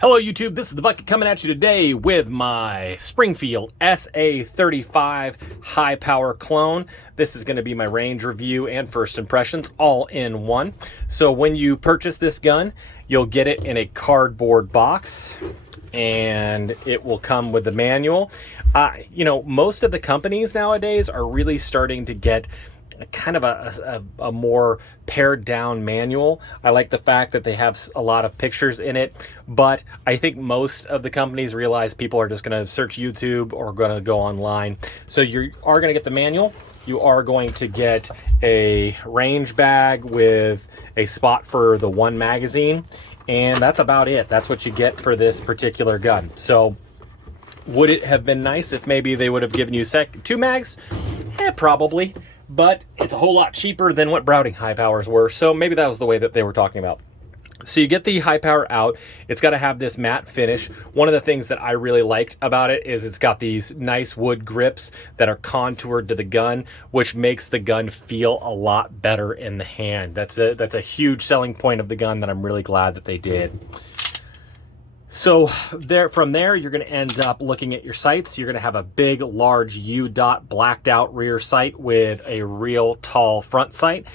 Hello YouTube, this is the Bucket coming at you today with my Springfield SA-35 Hi-Power clone. This is going to be my range review and first impressions all in one. So when you purchase this gun, you'll get it in a cardboard box and it will come with the manual. Most of the companies nowadays are really starting to get kind of a more pared down manual. I like the fact that they have a lot of pictures in it, but I think most of the companies realize people are just going to search YouTube or going to go online. So you are going to get the manual. You are going to get a range bag with a spot for the one magazine, and that's about it. That's what you get for this particular gun. So would it have been nice if maybe they would have given you two mags? Probably. But it's a whole lot cheaper than what Browning Hi-Powers were, so maybe that was the way that they were talking about. So you get the Hi-Power out. It's got to have this matte finish. One of the things that I really liked about it is it's got these nice wood grips that are contoured to the gun, which makes the gun feel a lot better in the hand. That's a huge selling point of the gun that I'm really glad that they did. So from there, you're going to end up looking at your sights. You're going to have a big, large U-dot blacked out rear sight with a real tall front sight.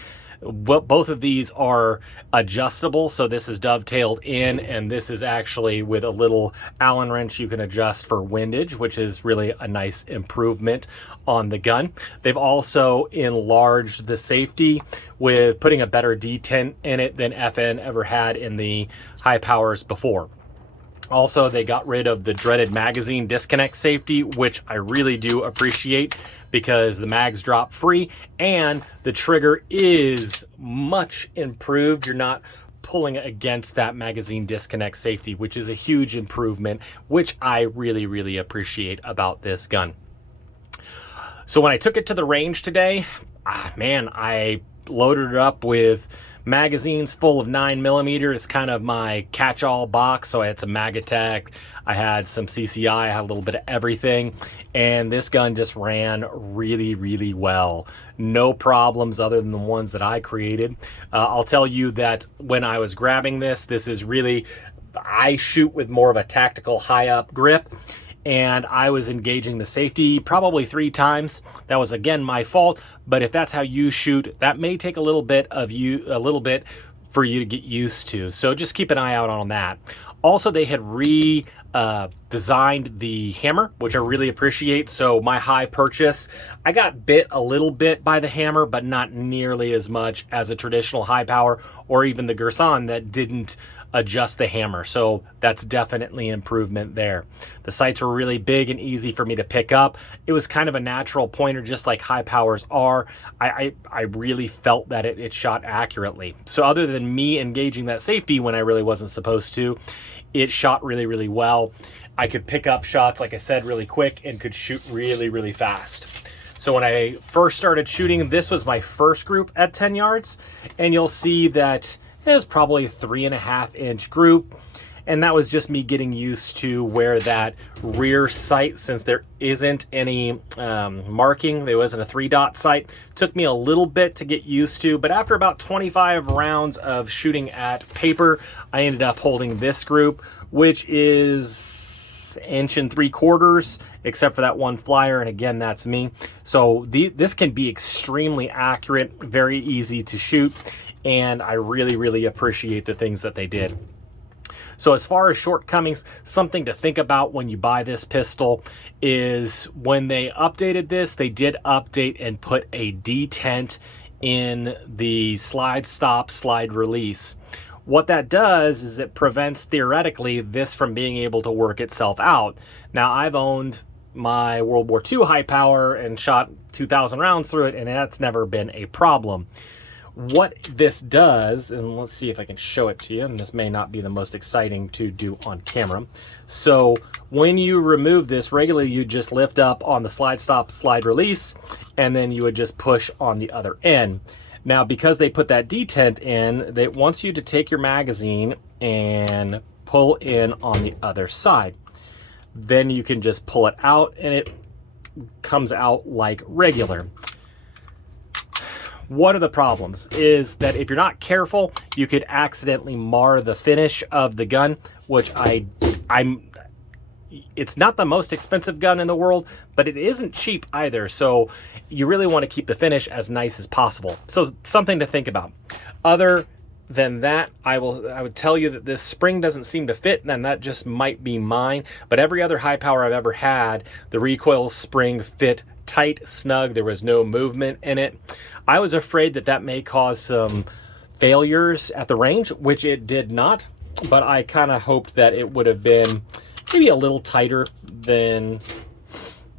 Both of these are adjustable. So this is dovetailed in, and this is actually with a little Allen wrench you can adjust for windage, which is really a nice improvement on the gun. They've also enlarged the safety with putting a better detent in it than FN ever had in the Hi-Powers before. Also, they got rid of the dreaded magazine disconnect safety, which I really do appreciate because the mags drop free and the trigger is much improved. You're not pulling against that magazine disconnect safety, which is a huge improvement, which I really, really appreciate about this gun. So when I took it to the range today, I loaded it up with magazines full of 9mm, kind of my catch-all box. So I had some Mag-Attack, I had some CCI, I had a little bit of everything, and this gun just ran really, really well. No problems other than the ones that I created. I'll tell you that when I was grabbing this is really, I shoot with more of a tactical high-up grip, and I was engaging the safety probably 3 times. That was again my fault, but if that's how you shoot, that may take a little bit for you to get used to. So just keep an eye out on that. Also, they had designed the hammer, which I really appreciate. So my high purchase, I got bit a little bit by the hammer, but not nearly as much as a traditional Hi-Power or even the Gerson that didn't adjust the hammer. So that's definitely an improvement there. The sights were really big and easy for me to pick up. It was kind of a natural pointer, just like Hi-Powers are. I really felt that it shot accurately. So other than me engaging that safety when I really wasn't supposed to, it shot really, really well. I could pick up shots, like I said, really quick and could shoot really, really fast. So when I first started shooting, this was my first group at 10 yards, and you'll see that it was probably a 3.5-inch group, and that was just me getting used to where that rear sight, since there isn't any marking, there wasn't a 3-dot sight, took me a little bit to get used to, but after about 25 rounds of shooting at paper, I ended up holding this group, which is 1 3/4, except for that one flyer, and again, that's me. So this can be extremely accurate, very easy to shoot, and I really, really appreciate the things that they did. So as far as shortcomings, something to think about when you buy this pistol is when they updated this, they did update and put a detent in the slide stop, slide release. What that does is it prevents, theoretically, this from being able to work itself out. Now, I've owned my World War II Hi-Power and shot 2,000 rounds through it, and that's never been a problem. What this does, and let's see if I can show it to you, and this may not be the most exciting to do on camera. So when you remove this, regularly you just lift up on the slide stop, slide release, and then you would just push on the other end. Now, because they put that detent in, they want you to take your magazine and pull in on the other side. Then you can just pull it out, and it comes out like regular. What are the problems? Is that if you're not careful, you could accidentally mar the finish of the gun, which it's not the most expensive gun in the world, but it isn't cheap either. So you really want to keep the finish as nice as possible. So something to think about. Other than that, I would tell you that this spring doesn't seem to fit, and that just might be mine. But every other Hi-Power I've ever had, the recoil spring fit tight, snug. There was no movement in it. I was afraid that that may cause some failures at the range, which it did not. But I kind of hoped that it would have been maybe a little tighter than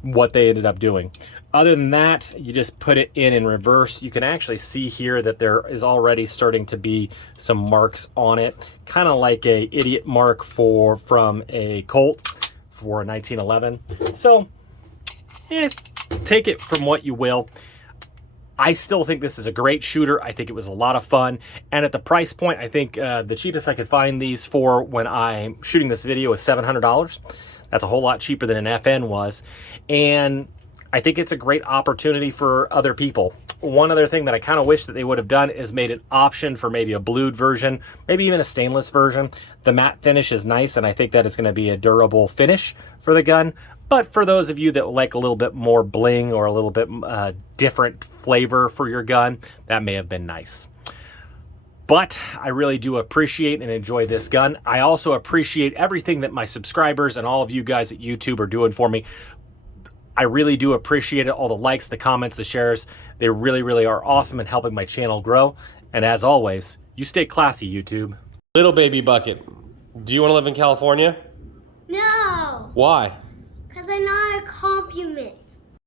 what they ended up doing. Other than that, you just put it in reverse. You can actually see here that there is already starting to be some marks on it, kind of like a idiot mark from a Colt for a 1911. So, take it from what you will. I still think this is a great shooter. I think it was a lot of fun. And at the price point, I think the cheapest I could find these for when I'm shooting this video is $700. That's a whole lot cheaper than an FN was. And I think it's a great opportunity for other people. One other thing that I kind of wish that they would have done is made an option for maybe a blued version, maybe even a stainless version. The matte finish is nice, and I think that is going to be a durable finish for the gun. But for those of you that like a little bit more bling or a little bit different flavor for your gun, that may have been nice. But I really do appreciate and enjoy this gun. I also appreciate everything that my subscribers and all of you guys at YouTube are doing for me. I really do appreciate it. All the likes, the comments, the shares. They really, really are awesome in helping my channel grow. And as always, you stay classy, YouTube. Little baby bucket, do you want to live in California? No. Why? Because I'm not a compliment.